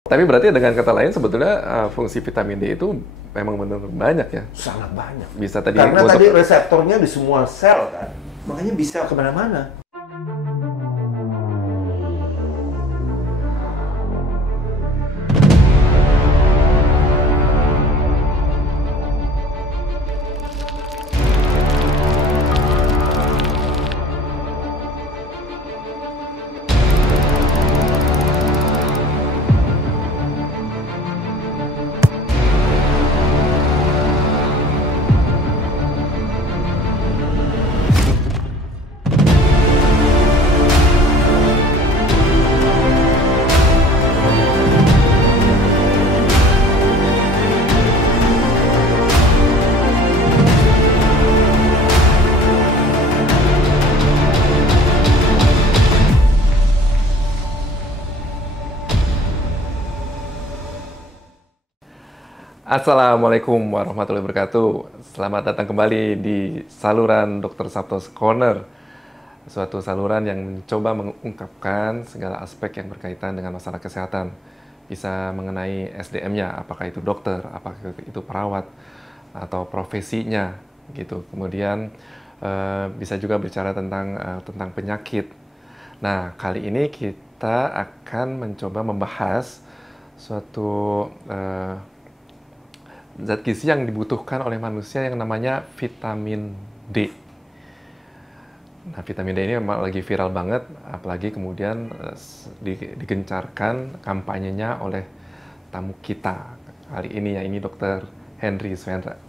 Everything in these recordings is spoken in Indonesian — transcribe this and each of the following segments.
Tapi berarti dengan kata lain sebetulnya fungsi vitamin D itu memang benar banyak ya? Sangat banyak. Bisa tadi Karena untuk tadi reseptornya di semua sel kan, makanya bisa kemana-mana. Assalamualaikum warahmatullahi wabarakatuh. Selamat datang kembali di saluran Dr. Sabto's Corner. Suatu saluran yang mencoba mengungkapkan segala aspek yang berkaitan dengan masalah kesehatan. Bisa mengenai SDM-nya, apakah itu dokter, apakah itu perawat, atau profesinya gitu. Kemudian bisa juga bicara tentang penyakit. Nah, kali ini kita akan mencoba membahas suatu zat gizi yang dibutuhkan oleh manusia yang namanya vitamin D. Nah, vitamin D ini memang lagi viral banget, apalagi kemudian digencarkan kampanyenya oleh tamu kita kali ini, ya, ini Dr. Henry Swendra.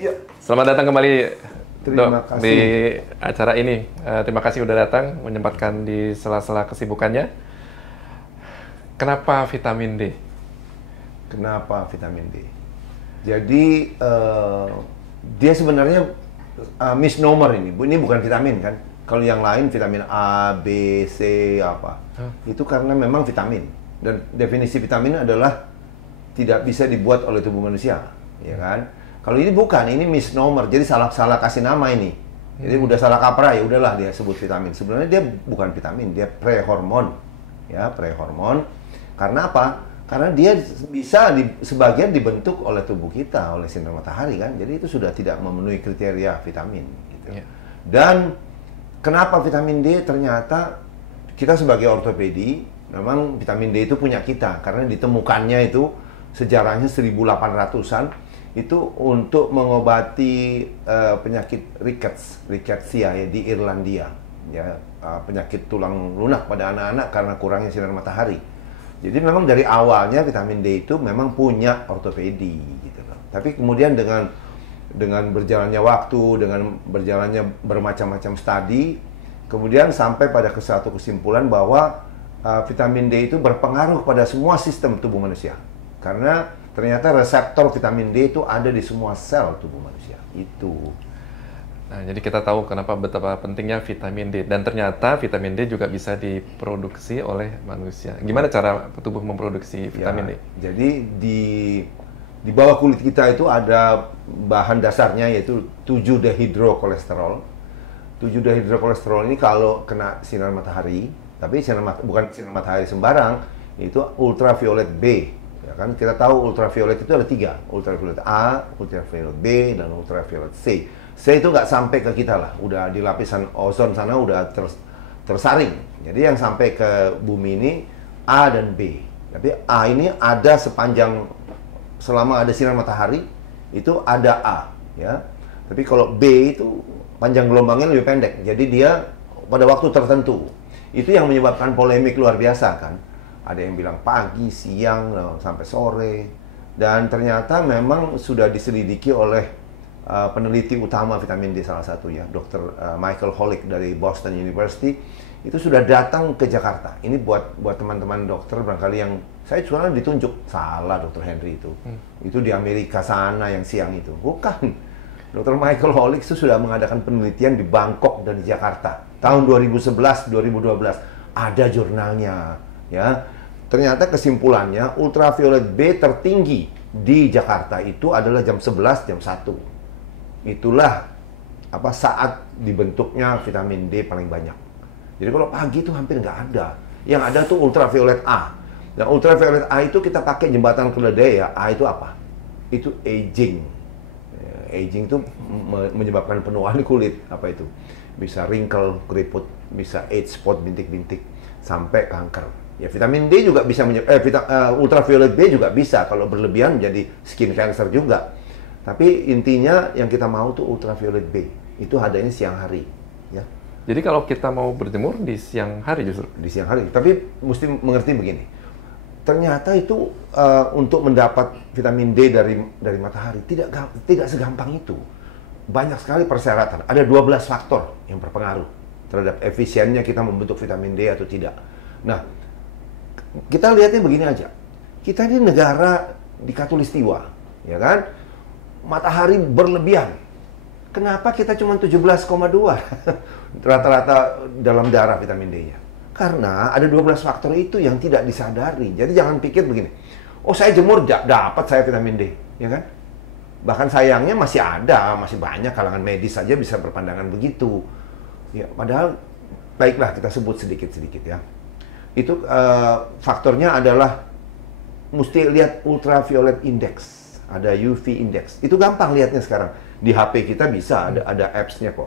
Ya. Selamat datang kembali, Terima Dok, kasih. di acara ini. Terima kasih sudah datang, menyempatkan di sela-sela kesibukannya. Kenapa vitamin D? Kenapa vitamin D? Jadi dia sebenarnya misnomer ini. Ini bukan vitamin kan? Kalau yang lain vitamin A, B, C apa? Itu karena memang vitamin. Dan definisi vitamin adalah tidak bisa dibuat oleh tubuh manusia, ya kan? Kalau ini bukan, ini misnomer. Jadi salah kasih nama ini. Jadi udah salah kaprah, ya udahlah dia sebut vitamin. Sebenarnya dia bukan vitamin, dia prehormon. Ya, prehormon. Karena apa? Karena dia bisa sebagian dibentuk oleh tubuh kita, oleh sinar matahari kan. Jadi itu sudah tidak memenuhi kriteria vitamin gitu. Ya. Dan kenapa vitamin D? Ternyata kita sebagai ortopedi, memang vitamin D itu punya kita. Karena ditemukannya itu sejarahnya 1800-an itu untuk mengobati penyakit rickettsia ya, di Irlandia. Ya, penyakit tulang lunak pada anak-anak karena kurangnya sinar matahari. Jadi memang dari awalnya vitamin D itu memang punya ortopedi gitu loh. Tapi kemudian dengan berjalannya waktu, dengan berjalannya bermacam-macam studi, kemudian sampai pada satu kesimpulan bahwa vitamin D itu berpengaruh pada semua sistem tubuh manusia. Karena ternyata reseptor vitamin D itu ada di semua sel tubuh manusia. Itu. Nah, jadi kita tahu kenapa betapa pentingnya vitamin D, dan ternyata vitamin D juga bisa diproduksi oleh manusia. Gimana cara tubuh memproduksi vitamin D? Jadi di bawah kulit kita itu ada bahan dasarnya yaitu 7-dehidrokolesterol. 7-dehidrokolesterol ini kalau kena sinar matahari, tapi bukan sinar matahari sembarang, itu ultraviolet B. Ya kan, kita tahu ultraviolet itu ada 3, ultraviolet A, ultraviolet B, dan ultraviolet C. C itu nggak sampai ke kita lah, udah di lapisan ozon sana udah tersaring. Jadi yang sampai ke bumi ini A dan B. Tapi A ini ada selama ada sinar matahari itu ada A, ya. Tapi kalau B itu panjang gelombangnya lebih pendek. Jadi dia pada waktu tertentu. Itu yang menyebabkan polemik luar biasa kan. Ada yang bilang pagi, siang, sampai sore. Dan ternyata memang sudah diselidiki oleh peneliti utama vitamin D salah satu ya, Dr. Michael Holick dari Boston University, itu sudah datang ke Jakarta. Ini buat teman-teman dokter barangkali yang saya sebenarnya ditunjuk salah Dr. Henry itu. Itu di Amerika sana yang siang itu. Bukan. Dr. Michael Holick itu sudah mengadakan penelitian di Bangkok dan di Jakarta tahun 2011, 2012. Ada jurnalnya, ya. Ternyata kesimpulannya ultraviolet B tertinggi di Jakarta itu adalah jam 11, jam 1. Itulah saat dibentuknya vitamin D paling banyak. Jadi kalau pagi itu hampir nggak ada. Yang ada tuh ultraviolet A. Nah, ultraviolet A itu kita pakai jembatan keledai ya. A itu apa? Itu aging. Aging itu menyebabkan penuaan kulit. Apa itu? Bisa wrinkle, keriput, bisa age spot, bintik-bintik, sampai kanker. Ya, vitamin D juga bisa ultraviolet B juga bisa kalau berlebihan menjadi skin cancer juga. Tapi intinya yang kita mau tuh ultraviolet B. Itu adanya siang hari, ya. Jadi kalau kita mau berjemur di siang hari justru? Di siang hari. Tapi mesti mengerti begini. Ternyata itu untuk mendapat vitamin D dari matahari tidak segampang itu. Banyak sekali persyaratan. Ada 12 faktor yang berpengaruh terhadap efisiennya kita membentuk vitamin D atau tidak. Nah, kita lihatnya begini aja. Kita ini negara di Khatulistiwa, ya kan? Matahari berlebihan. Kenapa kita cuma 17,2 rata-rata dalam darah vitamin D-nya? Karena ada 12 faktor itu yang tidak disadari. Jadi jangan pikir begini, oh saya jemur dapat saya vitamin D, ya kan? Bahkan sayangnya masih banyak kalangan medis saja bisa berpandangan begitu. Ya, padahal baiklah kita sebut sedikit-sedikit ya. Itu faktornya adalah mesti lihat ultraviolet index, ada UV index. Itu gampang lihatnya sekarang. Di HP kita bisa ada apps-nya kok.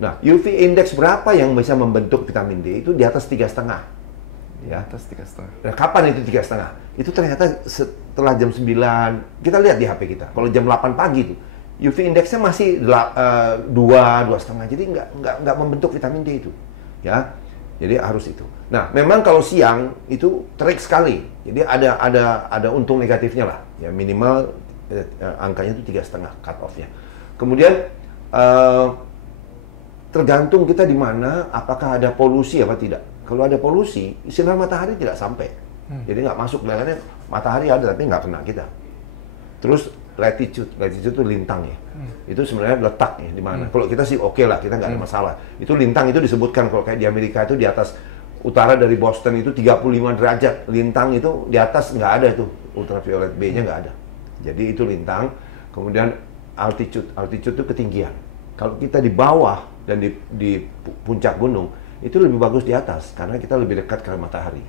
Nah, UV index berapa yang bisa membentuk vitamin D itu di atas 3,5. Ya, atas 3,5. Nah, kapan itu 3,5? Itu ternyata setelah jam 9, kita lihat di HP kita. Kalau jam 8 pagi itu, UV indeksnya masih 2,5. Jadi nggak membentuk vitamin D itu. Ya, jadi harus itu. Nah, memang kalau siang itu terik sekali. Jadi ada untung negatifnya lah. Ya, minimal angkanya itu 3,5 cut off-nya. Kemudian tergantung kita di mana, apakah ada polusi apa tidak. Kalau ada polusi, sinar matahari tidak sampai. Jadi nggak masuk, makanya matahari ada tapi nggak kena kita. Terus latitude itu lintang ya. Itu sebenarnya letaknya di mana. Kalau kita sih oke lah, kita nggak ada masalah. Itu lintang itu disebutkan kalau kayak di Amerika itu di atas utara dari Boston itu 35 derajat. Lintang itu di atas nggak ada itu, ultraviolet B-nya nggak ada. Jadi itu lintang. Kemudian altitude itu ketinggian. Kalau kita di bawah dan di puncak gunung itu lebih bagus di atas karena kita lebih dekat ke matahari.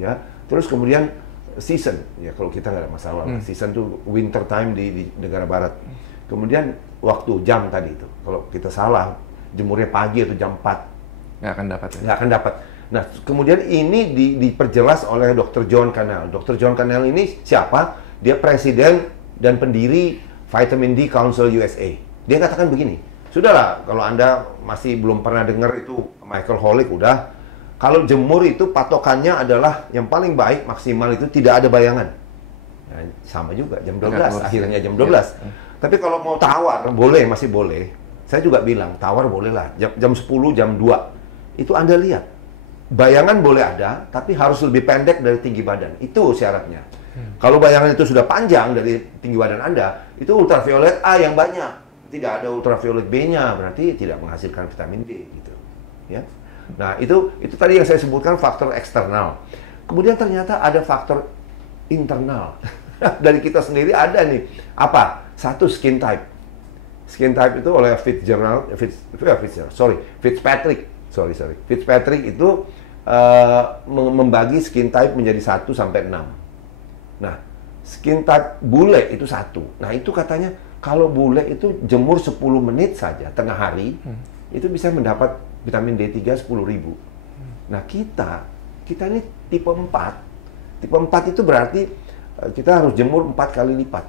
Ya, terus kemudian season, ya kalau kita nggak ada masalah. Season itu winter time di negara barat. Kemudian waktu jam tadi itu, kalau kita salah jemurnya pagi atau jam 4 nggak akan dapat. Ya? Nggak akan dapat. Nah, kemudian ini diperjelas oleh Dr. John Cannell. Dr. John Cannell ini siapa? Dia presiden dan pendiri Vitamin D Council USA. Dia katakan begini, sudahlah kalau Anda masih belum pernah dengar itu Michael Holick, udah. Kalau jemur itu patokannya adalah yang paling baik maksimal itu tidak ada bayangan. Nah, sama juga jam 12, akhirnya jam 12. Tapi kalau mau tawar, boleh, masih boleh. Saya juga bilang, tawar boleh lah. Jam 10, jam 2. Itu Anda lihat. Bayangan boleh ada, tapi harus lebih pendek dari tinggi badan. Itu syaratnya. Kalau bayangan itu sudah panjang dari tinggi badan Anda, itu ultraviolet A yang banyak. Tidak ada ultraviolet B-nya, berarti tidak menghasilkan vitamin D gitu. Ya. Nah, itu tadi yang saya sebutkan faktor eksternal. Kemudian ternyata ada faktor internal. Dari kita sendiri ada nih. Apa? Satu, skin type. Skin type itu oleh Fitzpatrick. Fitzpatrick itu membagi skin type menjadi 1 sampai 6. Nah, skin type bule itu 1. Nah, itu katanya kalau bule itu jemur 10 menit saja tengah hari, itu bisa mendapat vitamin D3 10.000. Nah, kita ini tipe 4. Tipe 4 itu berarti kita harus jemur 4 kali lipat.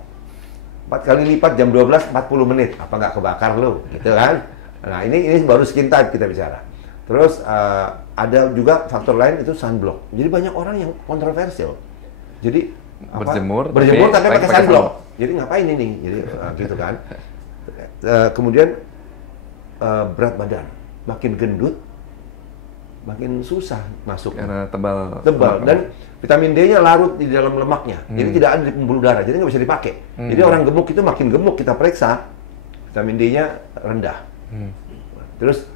4 kali lipat jam 12 40 menit. Apa nggak kebakar lo? Gitu kan? Nah, ini baru skin type kita bicara. Terus ada juga faktor lain itu sunblock. Jadi banyak orang yang kontroversial. Jadi berjemur tapi pakai sunblock. Jadi ngapain ini? Jadi gitu kan. Kemudian berat badan. Makin gendut, makin susah masuk. Karena tebal. Dan vitamin D-nya larut di dalam lemaknya. Jadi tidak ada di pembuluh darah. Jadi nggak bisa dipakai. Jadi orang gemuk itu makin gemuk kita periksa, vitamin D-nya rendah. Terus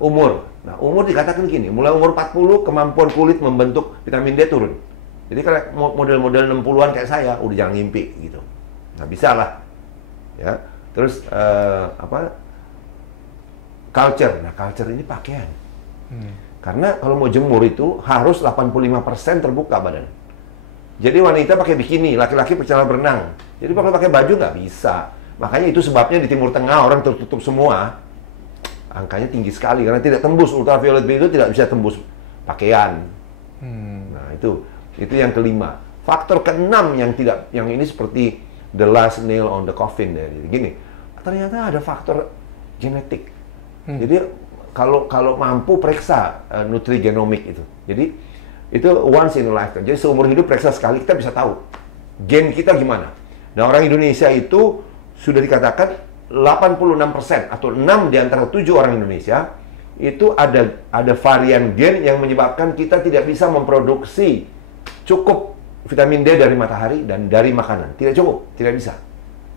umur. Nah, umur dikatakan gini, mulai umur 40 kemampuan kulit membentuk vitamin D turun. Jadi kalau model-model 60-an kayak saya, udah jangan ngimpi gitu. Nggak bisa lah. Ya. Terus culture. Nah, culture ini pakaian. Karena kalau mau jemur itu harus 85% terbuka badan. Jadi wanita pakai bikini, laki-laki bercelana berenang. Jadi kalau pakai baju nggak bisa. Makanya itu sebabnya di Timur Tengah orang tertutup semua. Angkanya tinggi sekali karena tidak tembus ultraviolet B itu tidak bisa tembus pakaian. Nah itu yang kelima. Faktor keenam yang ini seperti the last nail on the coffin ya. Gini, ternyata ada faktor genetik. Jadi kalau mampu periksa nutrigenomik itu. Jadi itu once in a lifetime. Jadi seumur hidup periksa sekali kita bisa tahu gen kita gimana. Nah orang Indonesia itu sudah dikatakan 86% atau 6 di antara 7 orang Indonesia itu ada varian gen yang menyebabkan kita tidak bisa memproduksi cukup vitamin D dari matahari dan dari makanan. Tidak cukup, tidak bisa.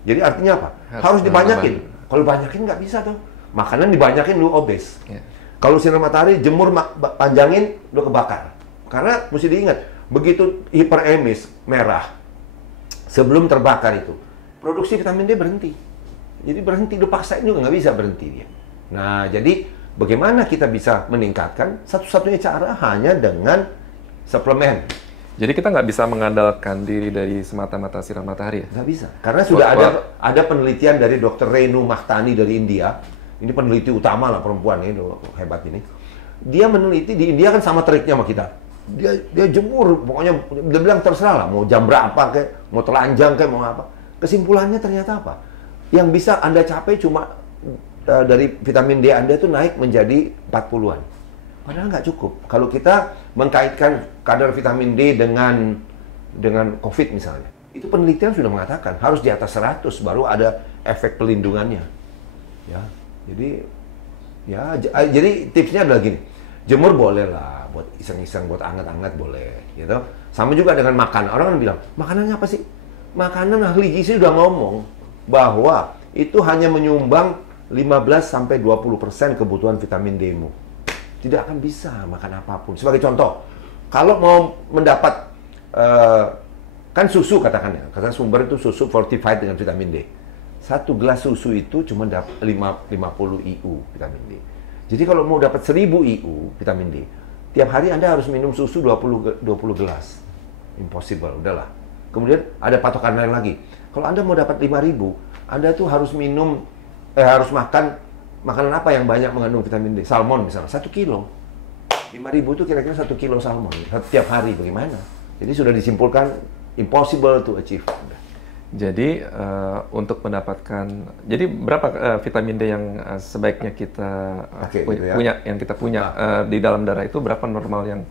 Jadi artinya apa? Harus dibanyakin. Kalau banyakin nggak bisa tuh. Makanan dibanyakin lu obes. Kalau sinar matahari jemur panjangin lu kebakar. Karena mesti diingat, begitu hiperemis merah sebelum terbakar itu, produksi vitamin D berhenti. Jadi berhenti, dipaksain juga nggak bisa berhenti dia. Nah, jadi bagaimana kita bisa meningkatkan? Satu-satunya cara hanya dengan suplemen. Jadi kita nggak bisa mengandalkan diri dari semata-mata sinar matahari ya? Nggak bisa. Karena sudah ada penelitian dari Dr. Renu Mahtani dari India. Ini peneliti utama lah perempuan ini, hebat ini. Dia meneliti di India kan sama triknya sama kita. Dia jemur, pokoknya dia bilang terserah lah, mau jam berapa kayak, mau telanjang kayak, mau apa. Kesimpulannya ternyata apa? Yang bisa Anda capai cuma dari vitamin D Anda itu naik menjadi 40-an. Padahal nggak cukup. Kalau kita mengkaitkan kadar vitamin D dengan COVID misalnya, itu penelitian sudah mengatakan harus di atas 100 baru ada efek pelindungannya. Ya, jadi tipsnya adalah gini, jemur boleh lah, buat iseng-iseng, buat anget-anget boleh, gitu. Sama juga dengan makan. Orang kan bilang, makanannya apa sih? Makanan ahli gizi sudah ngomong bahwa itu hanya menyumbang 15-20% kebutuhan vitamin D-mu. Tidak akan bisa makan apapun. Sebagai contoh, kalau mau mendapat kan susu katakan ya, kata sumber itu susu fortified dengan vitamin D. 1 gelas susu itu cuma dapat 50 IU vitamin D. Jadi kalau mau dapat 1000 IU vitamin D, tiap hari Anda harus minum susu 20 gelas. Impossible, udahlah. Kemudian ada patokan lain lagi. Kalau Anda mau dapat 5000, Anda tuh harus harus makan makanan apa yang banyak mengandung vitamin D? Salmon misalnya, 1 kilo. 5000 itu kira-kira 1 kilo salmon setiap hari, bagaimana? Jadi sudah disimpulkan impossible to achieve. Jadi untuk mendapatkan, jadi berapa vitamin D yang sebaiknya kita punya di dalam darah itu berapa normal yang?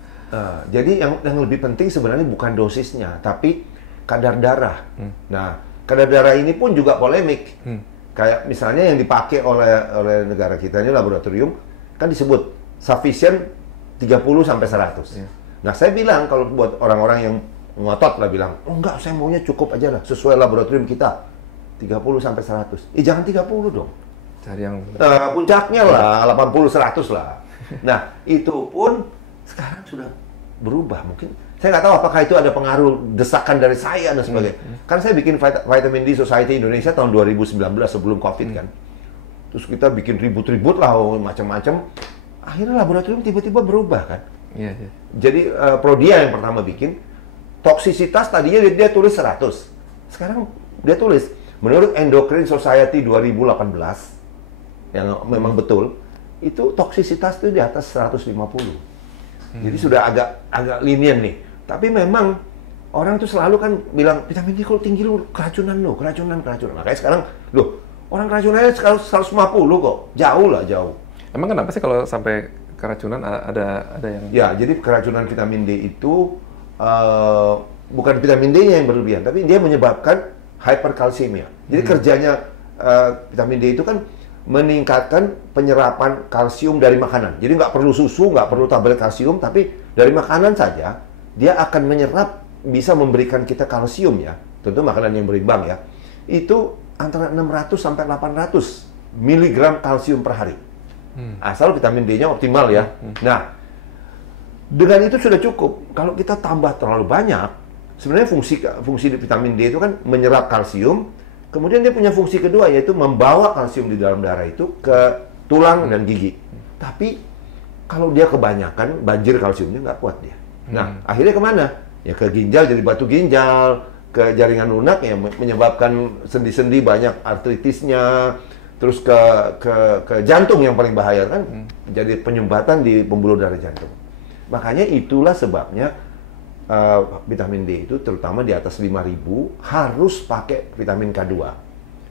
Jadi yang lebih penting sebenarnya bukan dosisnya, tapi kadar darah. Nah, kadar darah ini pun juga polemik. Kayak misalnya yang dipakai oleh negara kita ini laboratorium kan disebut sufficient 30 sampai 100. Nah, saya bilang kalau buat orang-orang yang ngotot lah bilang, oh enggak, saya maunya cukup aja lah sesuai laboratorium kita 30 sampai 100. Jangan 30 dong. Cari yang puncaknya lah 80-100 lah. Nah, itu pun sekarang sudah berubah. Mungkin saya nggak tahu apakah itu ada pengaruh desakan dari saya dan sebagainya. Kan saya bikin Vitamin D Society Indonesia tahun 2019 sebelum COVID kan. Terus kita bikin ribut-ribut lah macam-macam. Akhirnya laboratorium tiba-tiba berubah kan. Jadi Prodia yang pertama bikin toksisitas tadinya dia tulis 100. Sekarang dia tulis menurut Endocrine Society 2018 yang memang betul itu toksisitas itu di atas 150. Jadi sudah agak linian nih. Tapi memang orang tuh selalu kan bilang vitamin D kalau tinggi lu keracunan. Makanya sekarang orang keracunannya 150 kok. Jauh. Emang kenapa sih kalau sampai keracunan ada yang? Ya, jadi keracunan vitamin D itu bukan vitamin D-nya yang berlebihan, tapi dia menyebabkan hyperkalsiemia. Jadi kerjanya vitamin D itu kan meningkatkan penyerapan kalsium dari makanan. Jadi nggak perlu susu, nggak perlu tablet kalsium, tapi dari makanan saja dia akan menyerap, bisa memberikan kita kalsium ya. Tentu makanan yang berimbang ya. Itu antara 600 sampai 800 miligram kalsium per hari. Asal vitamin D-nya optimal ya. Nah, dengan itu sudah cukup. Kalau kita tambah terlalu banyak, sebenarnya fungsi vitamin D itu kan menyerap kalsium, kemudian dia punya fungsi kedua yaitu membawa kalsium di dalam darah itu ke tulang dan gigi. Tapi Kalau dia kebanyakan, banjir kalsiumnya nggak kuat dia. Nah, akhirnya kemana? Ya ke ginjal, jadi batu ginjal, ke jaringan lunak, ya menyebabkan sendi-sendi banyak artritisnya, terus ke jantung yang paling bahaya kan, jadi penyumbatan di pembuluh darah jantung. Makanya itulah sebabnya vitamin D itu terutama di atas 5.000 harus pakai vitamin K2.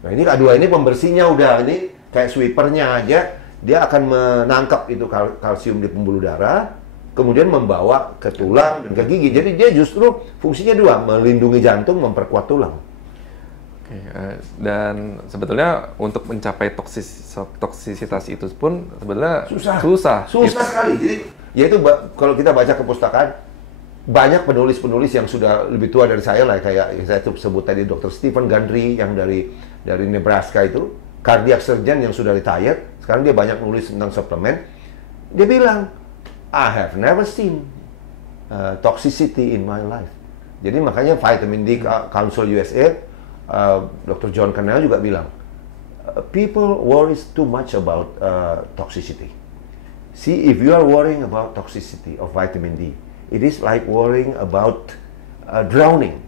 Nah ini K2 ini pembersihnya udah, ini kayak sweepernya aja, dia akan menangkap itu kalsium di pembuluh darah, kemudian membawa ke tulang dan ke gigi. Jadi dia justru fungsinya dua, melindungi jantung, memperkuat tulang. Oke, dan sebetulnya untuk mencapai toksisitas itu pun sebetulnya susah sekali. Jadi yaitu kalau kita baca kepustakaan, banyak penulis-penulis yang sudah lebih tua dari saya lah, kayak saya sebut tadi Dr. Stephen Gundry yang dari Nebraska itu, cardiac surgeon yang sudah retired, sekarang dia banyak nulis tentang suplemen. Dia bilang, I have never seen toxicity in my life. Jadi makanya Vitamin D Council USA, Dr. John Cannell juga bilang, people worries too much about toxicity. See, if you are worrying about toxicity of vitamin D, it is like worrying about drowning,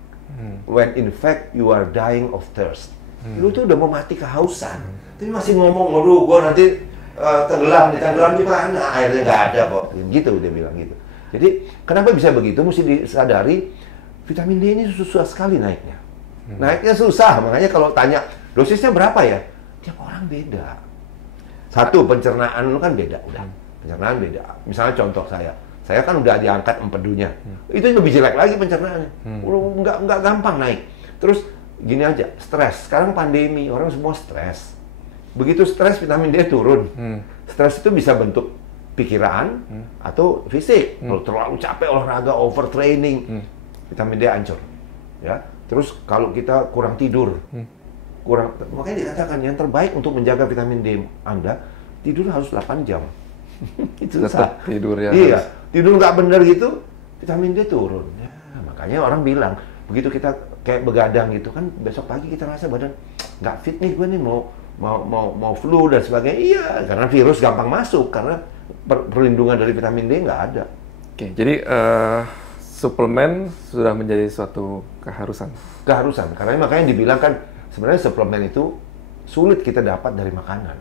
when in fact you are dying of thirst. Lu tuh udah mau mati kehausan, tapi masih ngomong, waduh, gua nanti tenggelam di mana? Airnya nggak ada kok. Gitu dia bilang gitu. Jadi kenapa bisa begitu? Mesti disadari, vitamin D ini susah sekali naiknya. Naiknya susah, makanya kalau tanya dosisnya berapa ya? Tiap orang beda. Satu, pencernaan lu kan beda, udah. Pencernaan beda. Misalnya contoh saya kan udah diangkat empedunya. Itu lebih jelek lagi pencernaannya. Nggak gampang naik. Terus gini aja, stres. Sekarang pandemi, orang semua stres. Begitu stres, vitamin D turun. Stres itu bisa bentuk pikiran atau fisik. Kalau terlalu capek olahraga, overtraining, vitamin D hancur. Ya. Terus kalau kita kurang tidur, makanya dikatakan yang terbaik untuk menjaga vitamin D Anda, tidur harus 8 jam. Itu tetap tidur ya. Iya, tidur nggak benar gitu, vitamin D turun. Ya, makanya orang bilang, begitu kita kayak begadang gitu kan, besok pagi kita rasa badan nggak fit nih, gue nih mau flu dan sebagainya. Iya, karena virus gampang masuk, karena perlindungan dari vitamin D nggak ada. Oke, jadi suplemen sudah menjadi suatu keharusan. Keharusan, karena makanya dibilang kan sebenarnya suplemen itu sulit kita dapat dari makanan.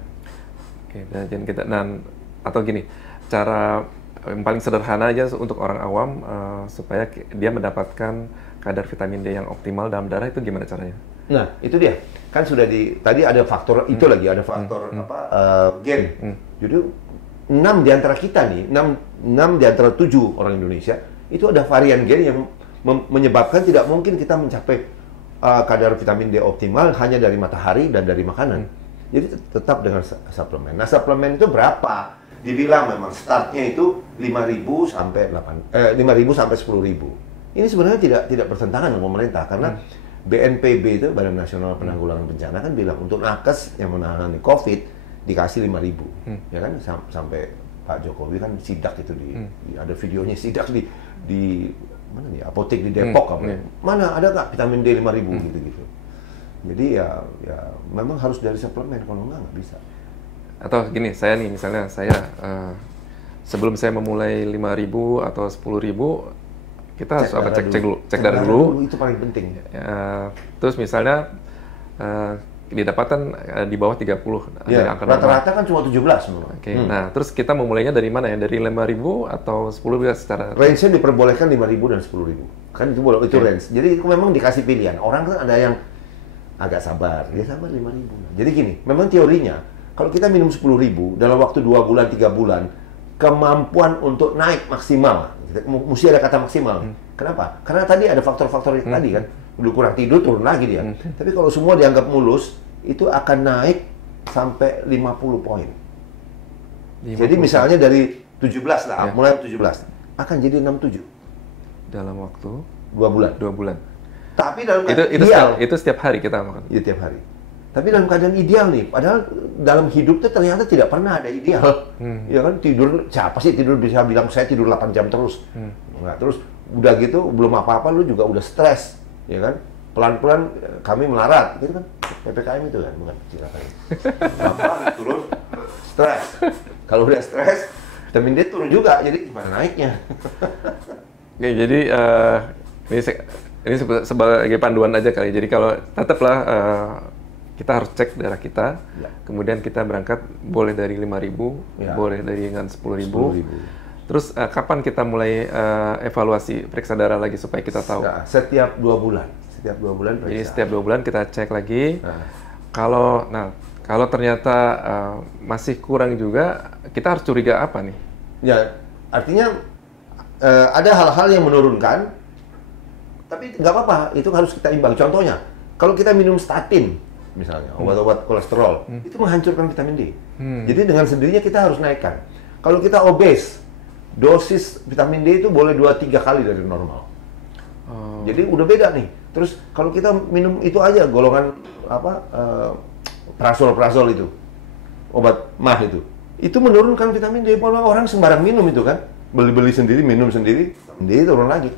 Oke, dan atau gini, cara yang paling sederhana aja untuk orang awam supaya dia mendapatkan kadar vitamin D yang optimal dalam darah itu gimana caranya? Nah, itu dia. Kan sudah tadi ada faktor itu lagi, ada faktor gen. Jadi 6 di antara kita nih, 6 di antara 7 orang Indonesia itu ada varian gen yang menyebabkan tidak mungkin kita mencapai kadar vitamin D optimal hanya dari matahari dan dari makanan. Jadi tetap dengan suplemen. Nah, suplemen itu berapa? Dibilang memang startnya itu 5.000 sampai 10.000. Ini sebenarnya tidak bertentangan dengan pemerintah, karena BNPB itu, Badan Nasional Penanggulangan Bencana, kan bilang untuk nakes yang menangani COVID dikasih 5.000, ya kan, sampai Pak Jokowi kan sidak itu ada videonya sidak di mana nih, apotek di Depok mana ada nggak vitamin D 5.000 gitu. Jadi ya memang harus dari suplemen, kalau nggak bisa. Atau gini, saya nih misalnya sebelum saya memulai 5.000 atau 10.000, kita harus cek darah dulu. Itu paling penting. Terus misalnya didapatkan di bawah 30. Ya, rata-rata kan cuma 17. Oke. Nah, terus kita memulainya dari mana ya? Dari 5.000 atau 10.000 secara... Range-nya diperbolehkan 5.000 dan 10.000. Kan itu range. Jadi itu memang dikasih pilihan. Orang kan ada yang agak sabar, dia sabar 5.000. Jadi gini, memang teorinya, kalau kita minum 10.000 dalam waktu 2 bulan, 3 bulan, kemampuan untuk naik maksimal, mesti ada kata maksimal. Kenapa? Karena tadi ada faktor-faktor yang tadi kan, dulu kurang tidur, turun lagi dia. Tapi kalau semua dianggap mulus, itu akan naik sampai 50 poin. Jadi misalnya dari 17 lah, mulai 17, akan jadi 67. Dalam waktu 2 bulan. 2 bulan. Tapi dalam keadaan ideal. Itu setiap hari kita makan? Iya, tiap hari. Tapi dalam keadaan ideal nih, padahal dalam hidup itu ternyata tidak pernah ada ideal. Ya kan, tidur, siapa sih tidur bisa bilang saya tidur 8 jam terus? Enggak, terus udah gitu, belum apa-apa lu juga udah stres, ya kan? Pelan-pelan kami melarat, gitu kan? PPKM itu kan, bukan silakan. Apa, turun, stres. Kalau udah stres, Vitamin D turun juga, jadi gimana naiknya? Oke, jadi ini sebagai panduan aja kali. Jadi kalau tetaplah kita harus cek darah kita, Ya. kemudian kita berangkat boleh dari 5.000, Ya. boleh dari dengan 10.000. 10.000. Terus kapan kita mulai evaluasi periksa darah lagi supaya kita tahu? Nah, setiap 2 bulan. Setiap 2 bulan periksa. Jadi setiap 2 bulan kita cek lagi. Nah. Kalau ternyata masih kurang juga, kita harus curiga apa nih? Ya, artinya ada hal-hal yang menurunkan, tapi nggak apa-apa, itu harus kita imbang. Contohnya, kalau kita minum statin, misalnya, obat-obat kolesterol, itu menghancurkan vitamin D. Jadi dengan sendirinya kita harus naikkan. Kalau kita obes, dosis vitamin D itu boleh 2-3 kali dari normal. Jadi udah beda nih. Terus kalau kita minum itu aja, golongan prazol itu, obat mah itu menurunkan vitamin D. Orang sembarang minum itu kan, beli-beli sendiri, minum sendiri, vitamin D turun lagi.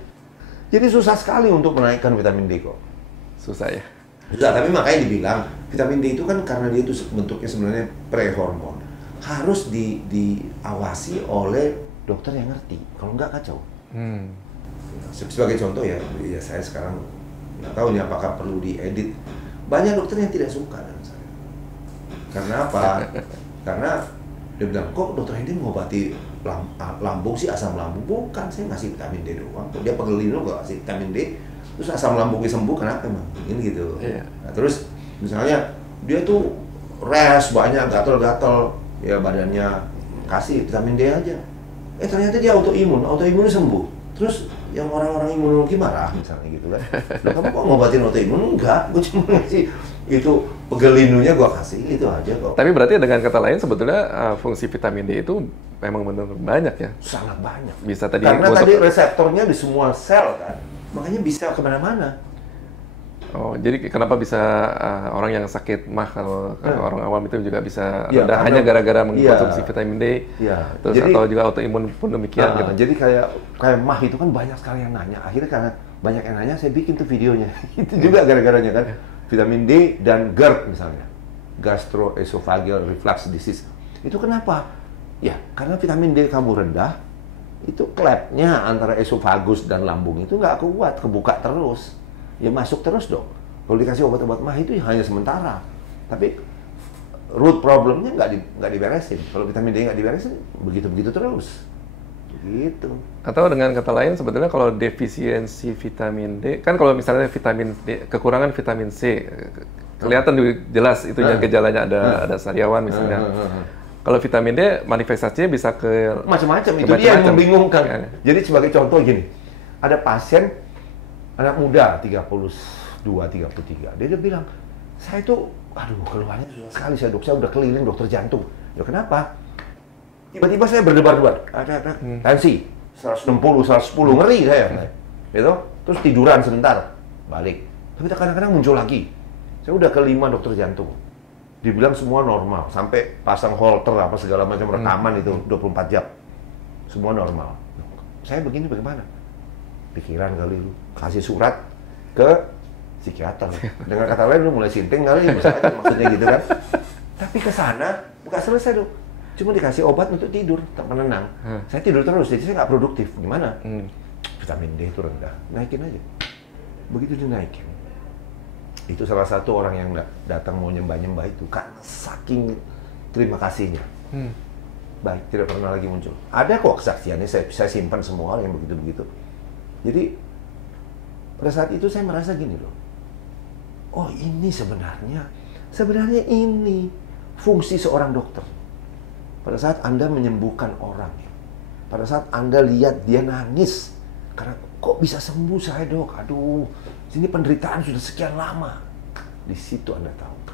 Jadi susah sekali untuk menaikkan vitamin D kok. Susah ya? Susah, tapi makanya dibilang vitamin D itu kan karena dia itu bentuknya sebenarnya prehormon, harus diawasi oleh dokter yang ngerti. Kalau nggak kacau. Sebagai contoh ya saya sekarang nggak tahu nih apakah perlu diedit. Banyak dokter yang tidak suka dengan saya. Karena apa? Karena dia bilang, kok dokter Hendy mengobati lambung sih, asam lambung? Bukan, saya ngasih vitamin D doang. Dia pegel lino nggak kasih vitamin D, terus asam lambungnya sembuh, kenapa emang? Ini gitu. Iya. Nah, terus misalnya dia tuh rash banyak, gatal-gatal, ya badannya, kasih vitamin D aja. Ternyata dia autoimunnya sembuh. Terus yang orang-orang imunologi marah misalnya gitu kan. Loh, kamu kok ngobatin autoimun? Enggak, gue cuma ngasih itu pegelinunya gue kasih, itu aja kok. Tapi berarti dengan kata lain sebetulnya fungsi vitamin D itu memang benar-benar banyak ya? Sangat banyak. Bisa tadi Karena tadi reseptornya di semua sel kan, makanya bisa kemana-mana. Oh, jadi kenapa bisa orang yang sakit mah kalau orang awam itu juga bisa Ya, rendah hanya gara-gara mengkonsumsi vitamin D, terus jadi, atau juga autoimun pun demikian gitu. Jadi kayak mah itu kan banyak sekali yang nanya. Akhirnya karena banyak yang nanya, saya bikin tuh videonya. Itu juga gara-garanya kan. Vitamin D dan GERD misalnya, gastroesophageal reflux disease. Itu kenapa? Ya, karena vitamin D kamu rendah, itu klepnya antara esofagus dan lambung itu nggak kuat, kebuka terus. Ya masuk terus dong. Kalau dikasih obat-obat mah itu hanya sementara. Tapi root problemnya nggak diberesin. Kalau vitamin D nggak diberesin, begitu-begitu terus. Gitu. Atau dengan kata lain sebetulnya kalau defisiensi vitamin D, kan kalau misalnya vitamin D, kekurangan vitamin C, kelihatan jelas itu yang gejalanya ada sariawan misalnya. Kalau vitamin D manifestasinya bisa ke macam-macam, itu dia yang membingungkan. Ya. Jadi sebagai contoh gini, ada pasien anak muda 32, 33, dia bilang, saya itu, keluhannya susah sekali saya udah keliling dokter jantung. Ya kenapa? Tiba-tiba saya berdebar-debar, tensi 160, 110, ngeri saya, gitu. Terus tiduran sebentar, balik. Tapi kadang-kadang muncul lagi. Saya udah ke 5 dokter jantung, dibilang semua normal, sampai pasang holter apa segala macam rekaman itu 24 jam, semua normal. Saya begini bagaimana? Pikiran kali lu, kasih surat ke psikiater. Dengan kata lain lu mulai sinting kali, misalnya maksudnya gitu kan. Tapi ke sana bukan selesai dong. Cuma dikasih obat untuk tidur, tak menenang. Saya tidur terus, jadi saya nggak produktif. Gimana? Vitamin D itu rendah, naikin aja. Begitu dinaikin, itu salah satu orang yang datang mau nyembah-nyembah itu, karena saking terima kasihnya. Baik, tidak pernah lagi muncul. Ada kok kesaksiannya, saya simpan semua yang begitu-begitu. Jadi pada saat itu saya merasa gini loh, oh ini sebenarnya ini fungsi seorang dokter. Pada saat Anda menyembuhkan orang, pada saat Anda lihat dia nangis, karena kok bisa sembuh saya dok, aduh, sini penderitaan sudah sekian lama. Di situ Anda tahu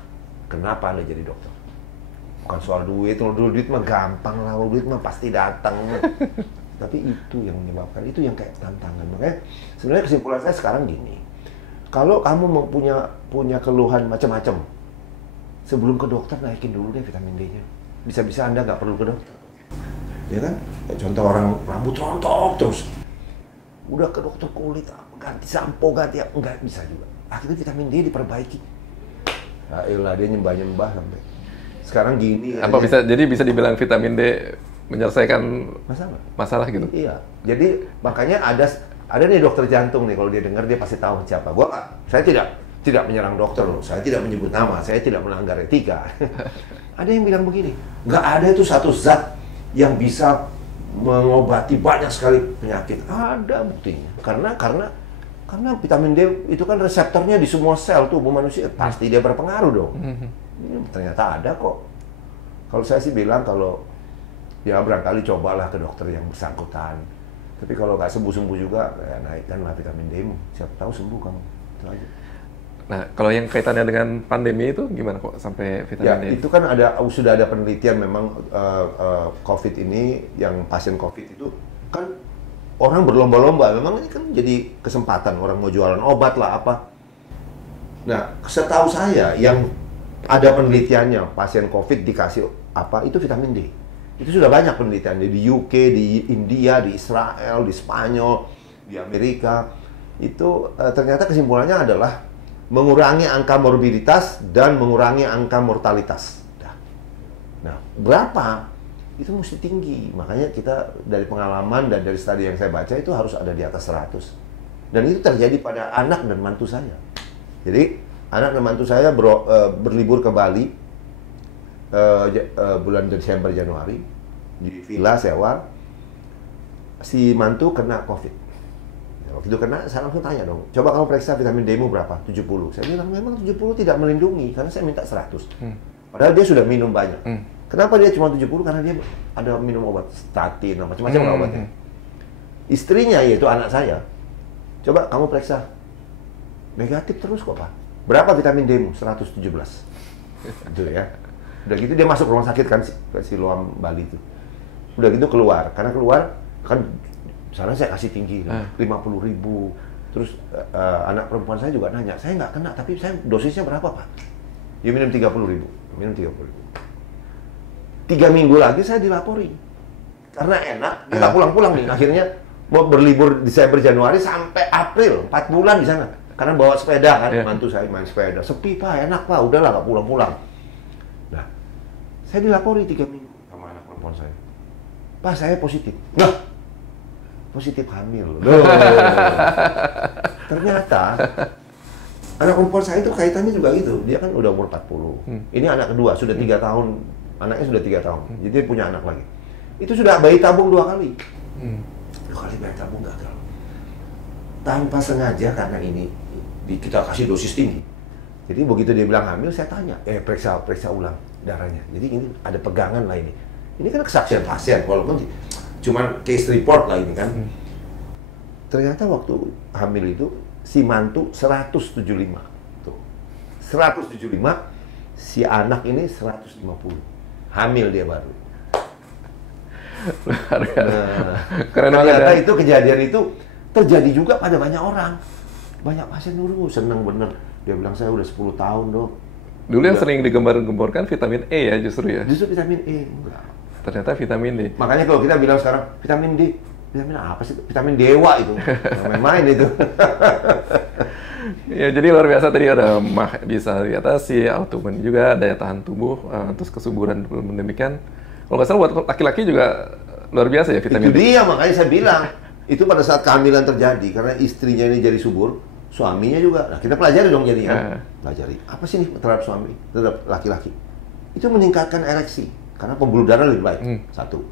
kenapa Anda jadi dokter. Bukan soal duit, kalau duit mah gampang lah, duit mah pasti datang. Tapi itu yang menyebabkan, itu yang kayak tantangan. Makanya sebenarnya kesimpulan saya sekarang gini, kalau kamu mau punya keluhan macam-macam, sebelum ke dokter naikin dulu deh vitamin D-nya. Bisa-bisa Anda nggak perlu ke dokter. Ya kan? Contoh orang rambut rontok terus, udah ke dokter kulit, ganti sampo, ganti apa, nggak bisa juga. Akhirnya vitamin D diperbaiki. Ya elah, dia nyembah-nyembah sampai sekarang gini. Apa bisa dibilang vitamin D menyelesaikan masalah gitu. Iya. Jadi makanya ada nih dokter jantung nih, kalau dia dengar dia pasti tahu siapa. Saya tidak menyerang dokter loh, saya tidak menyebut nama, saya tidak melanggar etika. Ada yang bilang begini, nggak ada itu satu zat yang bisa mengobati banyak sekali penyakit. Ada buktinya. Karena vitamin D itu kan reseptornya di semua sel tubuh manusia, pasti dia berpengaruh dong. Ternyata ada kok. Kalau saya sih bilang kalau ya barangkali cobalah ke dokter yang bersangkutan. Tapi kalau nggak sembuh-sembuh juga, ya naikkanlah vitamin D-mu. Siapa tahu sembuh kamu. Itu aja. Nah, kalau yang kaitannya dengan pandemi itu gimana kok sampai vitamin D? Itu kan sudah ada penelitian memang COVID ini, yang pasien COVID itu kan orang berlomba-lomba. Memang ini kan jadi kesempatan orang mau jualan obat lah apa. Nah, setahu saya yang ada penelitiannya pasien COVID dikasih apa itu vitamin D. Itu sudah banyak penelitian di UK, di India, di Israel, di Spanyol, di Amerika. Itu ternyata kesimpulannya adalah mengurangi angka morbiditas dan mengurangi angka mortalitas. Nah, berapa? Itu mesti tinggi. Makanya kita dari pengalaman dan dari studi yang saya baca itu harus ada di atas 100. Dan itu terjadi pada anak dan mantu saya. Jadi, anak dan mantu saya berlibur ke Bali bulan Desember Januari di villa sewa. Si mantu kena COVID. Waktu itu kena, saya langsung tanya dong, coba kamu periksa vitamin D-mu berapa? 70. Saya bilang, memang 70 tidak melindungi, karena saya minta 100. Padahal dia sudah minum banyak. Kenapa dia cuma 70? Karena dia ada minum obat statin, macam-macam obatnya. Istrinya, yaitu anak saya, coba kamu periksa. Negatif terus kok, Pak. Berapa vitamin D-mu? 117. Gitu ya. Udah gitu dia masuk rumah sakit kan, ke Siloam, Bali itu. Udah gitu keluar, karena keluar, kan sana saya kasih tinggi, 50.000. Terus anak perempuan saya juga nanya, saya nggak kena, tapi saya dosisnya berapa, Pak? Dia minum 30.000. Minum 30.000. 3 minggu lagi saya dilapori. Karena enak, dia nggak pulang-pulang nih. Akhirnya mau berlibur Desember Januari sampai April, 4 bulan di sana. Karena bawa sepeda kan, mantu saya main sepeda. Sepi, Pak, enak, Pak, udahlah nggak pulang-pulang. Nah, saya dilapori 3 minggu sama anak perempuan saya. Pak, saya positif. Nah, positif hamil. Loh. Ternyata anak perempuan saya itu kaitannya juga gitu. Dia kan udah umur 40. Ini anak kedua, sudah 3 tahun. Anaknya sudah 3 tahun. Jadi dia punya anak lagi. Itu sudah bayi tabung 2 kali. 2 kali bayi tabung gagal. Tanpa sengaja karena ini kita kasih dosis tinggi. Jadi begitu dia bilang hamil, saya tanya, periksa ulang darahnya. Jadi ini ada pegangan lah ini. Ini kan kesaksian pasien, walaupun cuman case report lah ini kan. Ternyata waktu hamil itu si mantu 175. Tuh. 175, si anak ini 150. Hamil dia baru. Nah, ternyata itu kejadian itu terjadi juga pada banyak orang. Banyak pasien dulu seneng bener. Dia bilang saya udah 10 tahun dong. Dulu yang sering digembar-gemborkan vitamin E ya justru ya? Justru vitamin E. Enggak. Ternyata vitamin D. Makanya kalau kita bilang sekarang vitamin D, vitamin apa sih? Vitamin dewa itu. Main-main itu. Ya, jadi luar biasa tadi ada bisa diatasi, autoimun juga, daya tahan tubuh, terus kesuburan demikian. Kalau nggak salah buat laki-laki juga luar biasa ya vitamin D. Itu D. dia, makanya saya bilang. Itu pada saat kehamilan terjadi, karena istrinya ini jadi subur, suaminya juga. Nah, kita pelajari dong jadi kan. Pelajari. Apa sih nih terhadap suami, terhadap laki-laki? Itu meningkatkan ereksi, karena pembuluh darah lebih baik. Satu.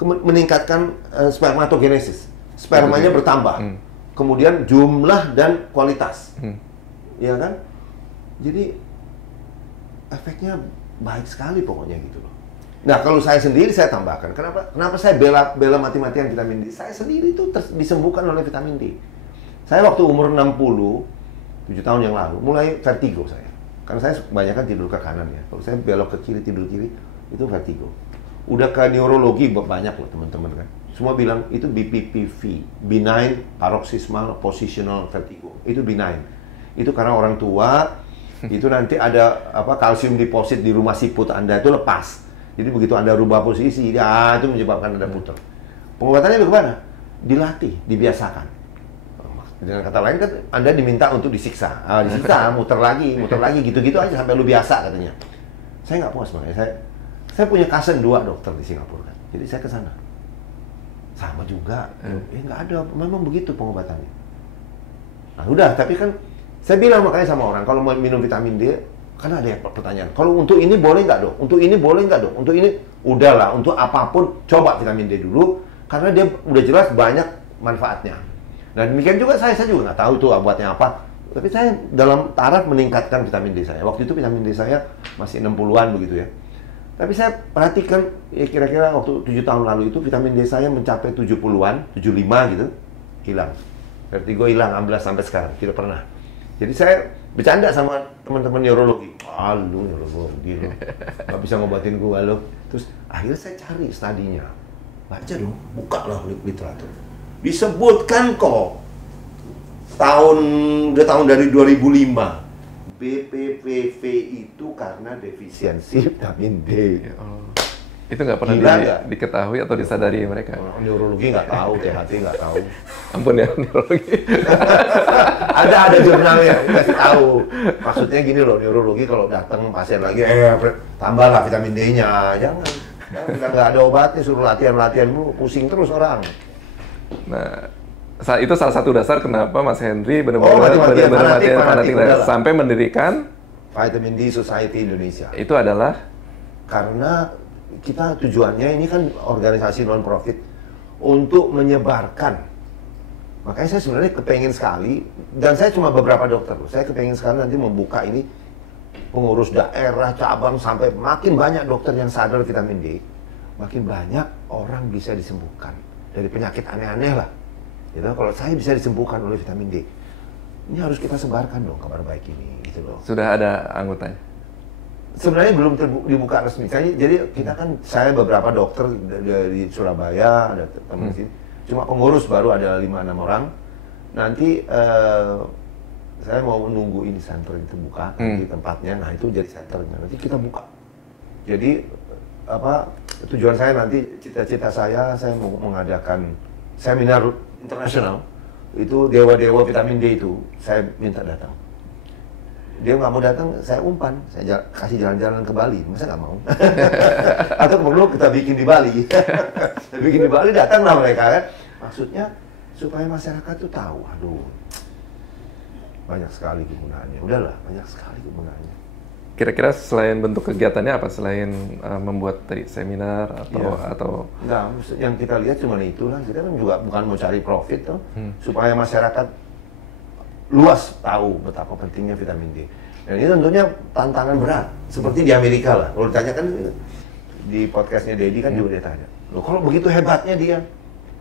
Meningkatkan spermatogenesis. Spermanya bertambah. Kemudian jumlah dan kualitas. Ya kan? Jadi efeknya baik sekali pokoknya gitu loh. Nah, kalau saya sendiri saya tambahkan. Kenapa saya bela mati-matian vitamin D? Saya sendiri itu disembuhkan oleh vitamin D. Saya waktu umur 7 tahun yang lalu mulai vertigo saya. Karena saya kebanyakan tidur ke kanan ya. Kalau saya belok ke kiri, tidur kiri, itu vertigo. Udah ke neurologi banyak loh teman-teman kan. Semua bilang itu BPPV, benign paroxysmal positional vertigo. Itu benign. Itu karena orang tua itu nanti ada kalsium deposit di rumah siput Anda itu lepas. Jadi begitu Anda rubah posisi, itu menyebabkan Anda putar. Pengobatannya bagaimana? Dilatih, dibiasakan. Dengan kata lain kan Anda diminta untuk disiksa. Disiksa, muter lagi, gitu-gitu aja sampai lu biasa katanya. Saya nggak puas makanya. Saya punya cousin 2 dokter di Singapura kan. Jadi saya ke sana. Sama juga. Nggak ada, memang begitu pengobatannya. Nah udah, tapi kan saya bilang makanya sama orang, kalau mau minum vitamin D, kan ada yang pertanyaan, kalau untuk ini boleh nggak dok? Untuk ini boleh nggak dok? Untuk ini, udahlah, untuk apapun, coba vitamin D dulu, karena dia udah jelas banyak manfaatnya. Nah demikian juga saya juga nggak tahu tuh buatnya apa, tapi saya dalam taraf meningkatkan vitamin D saya. Waktu itu vitamin D saya masih 60-an begitu ya. Tapi saya perhatikan, ya kira-kira waktu 7 tahun lalu itu vitamin D saya mencapai 70-an, 75 gitu, hilang. Berarti gue hilang amblas sampai sekarang, tidak pernah. Jadi saya bercanda sama teman-teman neurologi. Ah, lu neurologi lu, nggak bisa ngobatin gue lu. Terus akhirnya saya cari studinya. Baca dong, buka lah literatur. Disebutkan kok, udah tahun dari 2005. BPPV itu karena defisiensi vitamin D. Itu nggak pernah diketahui atau disadari mereka. Neurologi nggak tahu, THT nggak tahu. Ampun ya, neurologi. ada jurnalnya kasih tahu. Maksudnya gini loh, neurologi kalau datang pasien lagi, tambahlah vitamin D-nya. Jangan nggak ada obatnya, suruh latihan lu, pusing terus orang. Nah, itu salah satu dasar kenapa Mas Henry benar-benar fanatik sampai mendirikan Vitamin D Society Indonesia. Itu adalah karena kita tujuannya ini kan organisasi non-profit untuk menyebarkan. Makanya saya sebenarnya kepengen sekali, dan saya cuma beberapa dokter, saya kepengen sekali nanti membuka ini pengurus daerah, cabang, sampai makin banyak dokter yang sadar vitamin D, makin banyak orang bisa disembuhkan dari penyakit aneh-aneh lah. Gitu, kalau saya bisa disembuhkan oleh vitamin D, ini harus kita sebarkan dong kabar baik ini, gitu loh. Sudah ada anggotanya? Sebenarnya belum dibuka resmi. Jadi kita kan, saya beberapa dokter dari Surabaya, ada teman sini. Cuma pengurus baru ada 5-6 orang. Nanti saya mau menunggu ini center itu buka di tempatnya. Nah itu jadi centernya. Nanti kita buka. Jadi tujuan saya nanti, cita-cita saya mau mengadakan seminar internasional. Itu dewa-dewa vitamin D itu saya minta datang. Dia nggak mau datang, saya umpan, saya kasih jalan-jalan ke Bali, masa nggak mau? Atau perlu kita bikin di Bali, bikin di Bali, datanglah mereka kan. Maksudnya supaya masyarakat tuh tahu, aduh, banyak sekali kegunaannya. Udahlah, banyak sekali kegunaannya. Kira-kira selain bentuk kegiatannya apa? Selain membuat tadi seminar atau? Nggak, yang kita lihat cuma itulah. Kita kan juga bukan mau cari profit tuh, supaya masyarakat luas tahu betapa pentingnya vitamin D. Dan ini tentunya tantangan berat, seperti di Amerika lah. Kalau ditanya kan di podcastnya Dedi kan juga dia tanya, loh kalau begitu hebatnya dia,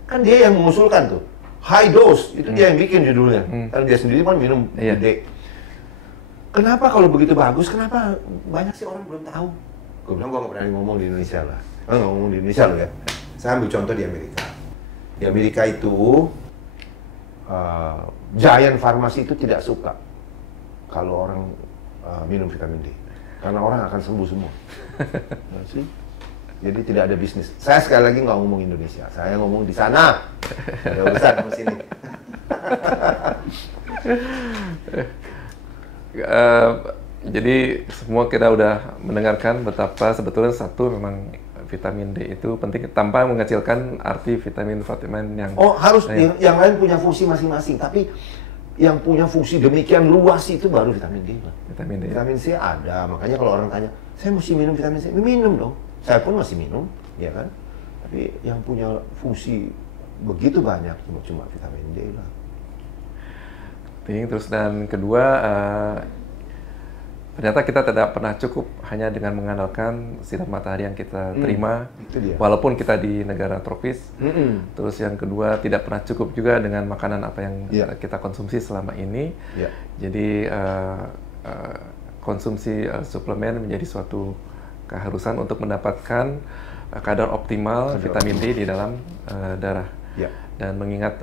kan dia yang mengusulkan tuh high dose, itu dia yang bikin judulnya. Karena dia sendiri kan minum gede. Kenapa kalau begitu bagus, kenapa banyak sih orang belum tahu? Gue bilang gue nggak pernah ngomong di Indonesia lah. Nggak ngomong di Indonesia loh ya. Saya ambil contoh di Amerika. Di Amerika itu giant farmasi itu tidak suka kalau orang minum vitamin D, karena orang akan sembuh semua. Jadi tidak ada bisnis. Saya sekali lagi nggak ngomong Indonesia, saya ngomong di sana. Ada urusan sama sini. Jadi semua kita udah mendengarkan betapa sebetulnya memang vitamin D itu penting tanpa mengecilkan arti vitamin yang harus yang lain punya fungsi masing-masing, tapi yang punya fungsi demikian luas itu baru vitamin D. Vitamin C ada, makanya kalau orang tanya, saya mesti minum vitamin C, minum dong. Saya pun masih minum, ya kan. Tapi yang punya fungsi begitu banyak cuma vitamin D lah. Terus dan kedua, ternyata kita tidak pernah cukup hanya dengan mengandalkan sinar matahari yang kita terima, walaupun kita di negara tropis. Terus yang kedua, tidak pernah cukup juga dengan makanan apa yang kita konsumsi selama ini. Jadi konsumsi suplemen menjadi suatu keharusan untuk mendapatkan kadar optimal vitamin D di dalam darah. Dan mengingat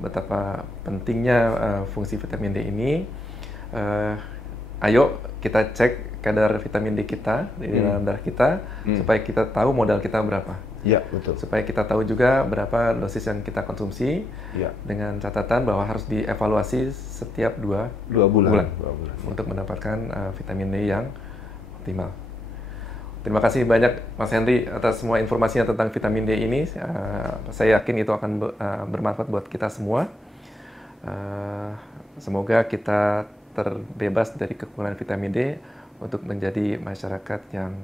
betapa pentingnya fungsi vitamin D ini, ayo kita cek kadar vitamin D kita di dalam darah kita, supaya kita tahu modal kita berapa. Iya, betul. Supaya kita tahu juga berapa dosis yang kita konsumsi, dengan catatan bahwa harus dievaluasi setiap 2 bulan untuk mendapatkan vitamin D yang optimal. Terima kasih banyak Mas Henry atas semua informasinya tentang vitamin D ini. Saya yakin itu akan bermanfaat buat kita semua. Semoga kita terbebas dari kekurangan vitamin D untuk menjadi masyarakat yang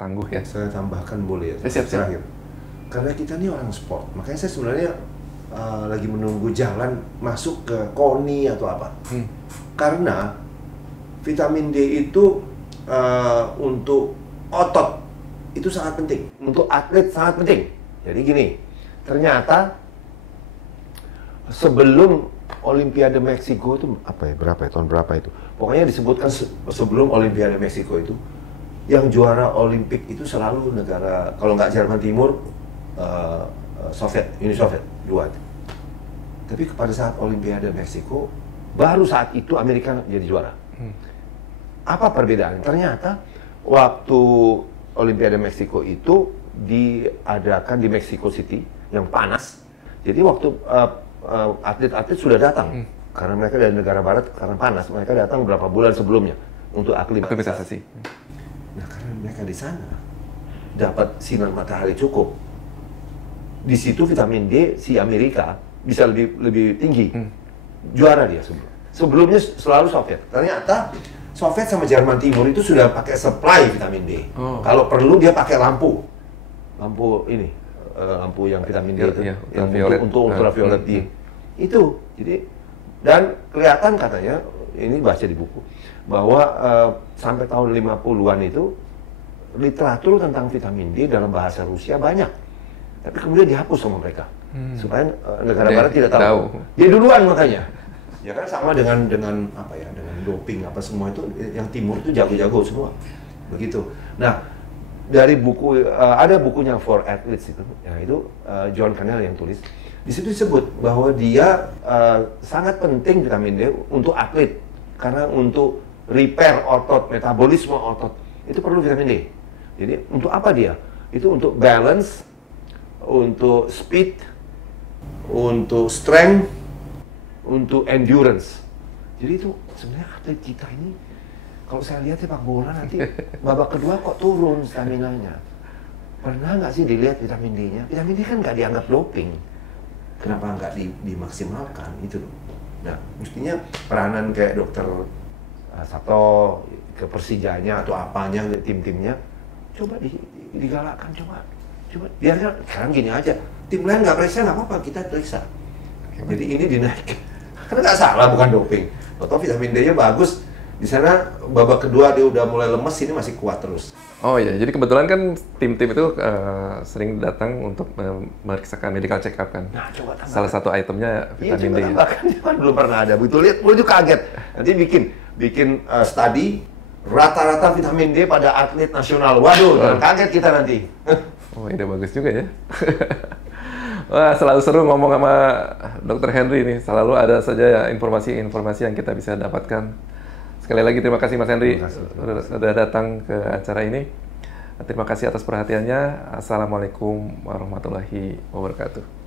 tangguh ya. Saya tambahkan boleh ya? Siap. Terakhir. Karena kita ini orang sport, makanya saya sebenarnya lagi menunggu jalan masuk ke KONI atau apa. Karena vitamin D itu untuk otot itu sangat penting, untuk atlet sangat penting. Jadi gini, ternyata sebelum Olimpiade Meksiko itu tahun berapa itu? Pokoknya disebutkan sebelum Olimpiade Meksiko itu, yang juara Olimpik itu selalu negara, kalau nggak Jerman Timur, Uni Soviet dua. Tapi pada saat Olimpiade Meksiko, baru saat itu Amerika jadi juara. Apa perbedaannya? Ternyata waktu Olimpiade Meksiko itu diadakan di Mexico City yang panas. Jadi waktu atlet-atlet sudah datang karena mereka dari negara barat karena panas, mereka datang beberapa bulan sebelumnya untuk aklimatisasi. Nah, karena mereka di sana dapat sinar matahari cukup, di situ vitamin D si Amerika bisa lebih tinggi. Juara dia sebelumnya selalu Soviet. Ternyata Soviet sama Jerman Timur itu sudah pakai supply vitamin D. Kalau perlu dia pakai lampu ini, lampu yang vitamin D itu, yang untuk ultraviolet D. Itu, jadi dan kelihatan katanya, ini baca di buku, bahwa sampai tahun 50-an itu literatur tentang vitamin D dalam bahasa Rusia banyak, tapi kemudian dihapus sama mereka supaya negara barat tidak tahu. Dia duluan makanya. Ya kan sama dengan apa ya, dengan doping apa semua itu yang timur itu jago-jago semua. Begitu. Nah, dari buku ada bukunya For Athletes itu, ya itu John Cannell yang tulis. Di situ disebut bahwa dia sangat penting vitamin D untuk atlet karena untuk repair otot, metabolisme otot itu perlu vitamin D. Jadi untuk apa dia? Itu untuk balance, untuk speed, untuk strength, untuk endurance. Jadi itu sebenarnya atlet kita ini, kalau saya lihat sepak bola nanti babak kedua kok turun stamina-nya. Pernah nggak sih dilihat vitamin D-nya? Vitamin D kan nggak dianggap doping. Kenapa nggak dimaksimalkan itu loh. Nah, mestinya peranan kayak dokter Sabto ke Persijanya atau apanya, tim-timnya, coba digalakkan, coba biarkan. Sekarang gini aja, tim lain nggak periksa nggak apa-apa, kita periksa. Jadi ini dinaikkan. Karena nggak salah, bukan doping. Atau vitamin D-nya bagus, di sana babak kedua dia udah mulai lemes, ini masih kuat terus. Oh iya, jadi kebetulan kan tim-tim itu sering datang untuk memeriksakan medical check up kan. Nah, coba tambahkan. Salah satu itemnya vitamin D. Iya, coba tambahkan, kan belum pernah ada. Betul lihat, gue juga kaget. Nanti bikin studi rata-rata vitamin D pada atlet nasional. Waduh, kaget kita nanti. Oh, ide bagus juga ya. Wah, selalu seru ngomong sama Dr. Henry nih. Selalu ada saja informasi-informasi yang kita bisa dapatkan. Sekali lagi terima kasih Mas Henry sudah datang ke acara ini. Terima kasih atas perhatiannya. Assalamualaikum warahmatullahi wabarakatuh.